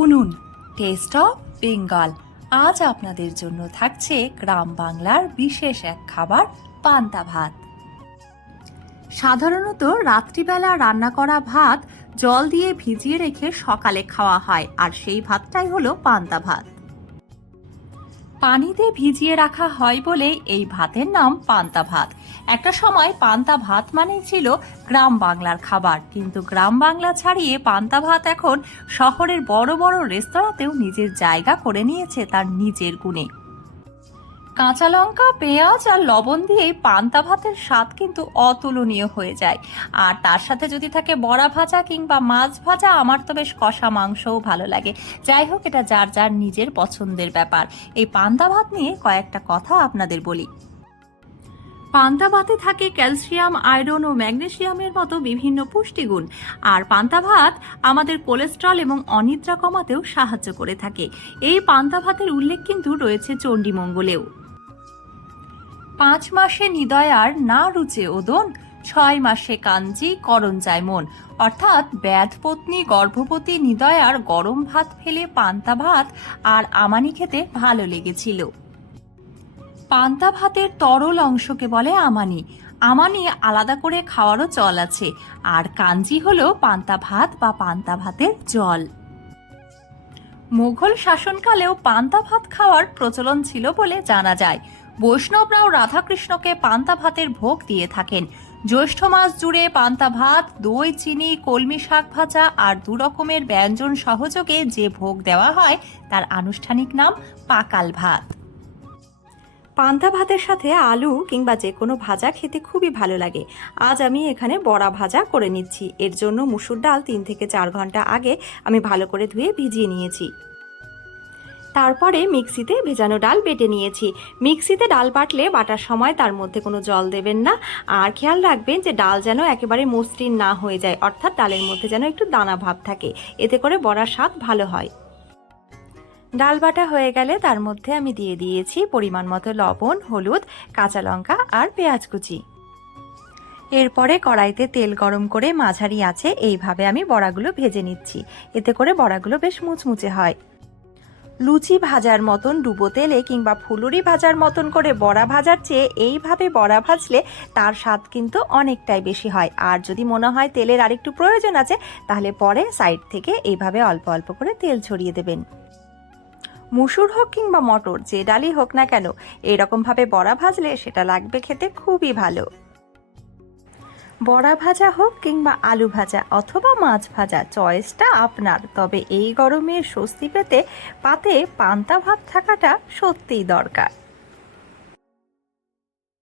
উনুন। Test of Bengal আজ আপনাদের জন্য থাকছে গ্রাম বাংলার বিশেষ এক খাবার, পান্তা ভাত। সাধারণত রাত্রিবেলা রান্না করা ভাত জল দিয়ে ভিজিয়ে রেখে সকালে খাওয়া হয়, আর সেই ভাতটাই হলো পান্তা ভাত। পানিতে ভিজিয়ে রাখা হয় বলে এই ভাতের নাম পান্তা ভাত। একটা সময় পান্তা ভাত মানেই ছিল গ্রাম বাংলার খাবার। কিন্তু গ্রাম বাংলা ছাড়িয়ে পান্তা ভাত এখন শহরের বড় বড় রেস্তোরাঁতেও নিজের জায়গা করে নিয়েছে তার নিজের গুণে। কাঁচা লঙ্কা, পেঁয়াজ আর লবণ দিয়ে পান্তা ভাতের স্বাদ কিন্তু অতুলনীয় হয়ে যায়। আর তার সাথে যদি থাকে বড়া ভাজা কিংবা মাছ ভাজা, আমার তো বেশ কষা মাংসও ভালো লাগে। যাই হোক, এটা যার যার নিজের পছন্দের ব্যাপার। এই পান্তা ভাত নিয়ে কয়েকটা কথা আপনাদের বলি। পান্তা ভাতে থাকে ক্যালসিয়াম, আয়রন ও ম্যাগনেসিয়ামের মতো বিভিন্ন পুষ্টিগুণ। আর পান্তা ভাত আমাদের কোলেস্ট্রল এবং অনিদ্রা কমাতেও সাহায্য করে থাকে। এই পান্তা ভাতের উল্লেখ কিন্তু রয়েছে চণ্ডীমঙ্গলেও। পাঁচ মাসে নিদয়ার না রুচে ওদন, ছয় মাসে কাঞ্জি করণ যায় মন। অর্থাৎ ব্যাধ পত্নী গর্ভবতী নিদয়ার গরম ভাত ফেলে পান্তা ভাত আর আমানি খেতে ভালো লেগেছিল। পান্তা ভাতের তরল অংশকে বলে আমানি। আমানি আলাদা করে খাওয়ারও চল আছে, আর কাঞ্জি হলো পান্তা ভাত বা পান্তা ভাতের জল। মুঘল শাসনকালেও পান্তা ভাত খাওয়ার প্রচলন ছিল বলে জানা যায়। বৈষ্ণবরাও রাধাকৃষ্ণকে পান্তা ভাতের ভোগ দিয়ে থাকেন। জ্যৈষ্ঠ মাস জুড়ে পান্তা ভাত, দই, চিনি, কলমি শাক ভাজা আর দু রকমের ব্যঞ্জন সহযোগে যে ভোগ দেওয়া হয়, তার আনুষ্ঠানিক নাম পাকাল ভাত। পান্তা ভাতের সাথে আলু কিংবা যে কোনো ভাজা খেতে খুবই ভালো লাগে। আজ আমি এখানে বড়া ভাজা করে নিচ্ছি। এর জন্য মুসুর ডাল তিন থেকে চার ঘণ্টা আগে আমি ভালো করে ধুয়ে ভিজিয়ে নিয়েছি। তারপরে মিক্সিতে ভেজানো ডাল বেটে নিয়েছি। মিক্সিতে ডাল বাটলে বাটার সময় তার মধ্যে কোনো জল দেবেন না। আর খেয়াল রাখবেন যে ডাল যেন একেবারে মসৃণ না হয়ে যায়, অর্থাৎ ডালের মধ্যে যেন একটু দানা ভাব থাকে। এতে করে বড়ার স্বাদ ভালো হয়। ডাল বাটা হয়ে গেলে তার মধ্যে আমি দিয়ে দিয়েছি পরিমাণ মতো লবণ, হলুদ, কাঁচা লঙ্কা আর পেঁয়াজ কুচি। এরপরে কড়াইতে তেল গরম করে মাঝারি আছে এইভাবে আমি বড়াগুলো ভেজে নিচ্ছি। এতে করে বড়াগুলো বেশ মুচমুচে হয়। লুচি ভাজার মতন ডুবো তেলে কিংবা ফুলুরি ভাজার মতন করে বড়া ভাজার চেয়ে এইভাবে বড়া ভাজলে তার স্বাদ কিন্তু অনেকটাই বেশি হয়। আর যদি মনে হয় তেলের আরেকটু প্রয়োজন আছে, তাহলে পরে সাইড থেকে এইভাবে অল্প অল্প করে তেল ছড়িয়ে দেবেন। মুসুর হোক কিংবা মটর, যে ডালই হোক না কেন, এরকমভাবে বড়া ভাজলে সেটা লাগবে খেতে খুবই ভালো। বড়া ভাজা হোক কিংবা আলু ভাজা অথবা মাছ ভাজা, চয়েসটা আপনার। তবে এই গরমে স্বস্তি পেতে পাতে পান্তা ভাত থাকাটা সত্যিই দরকার।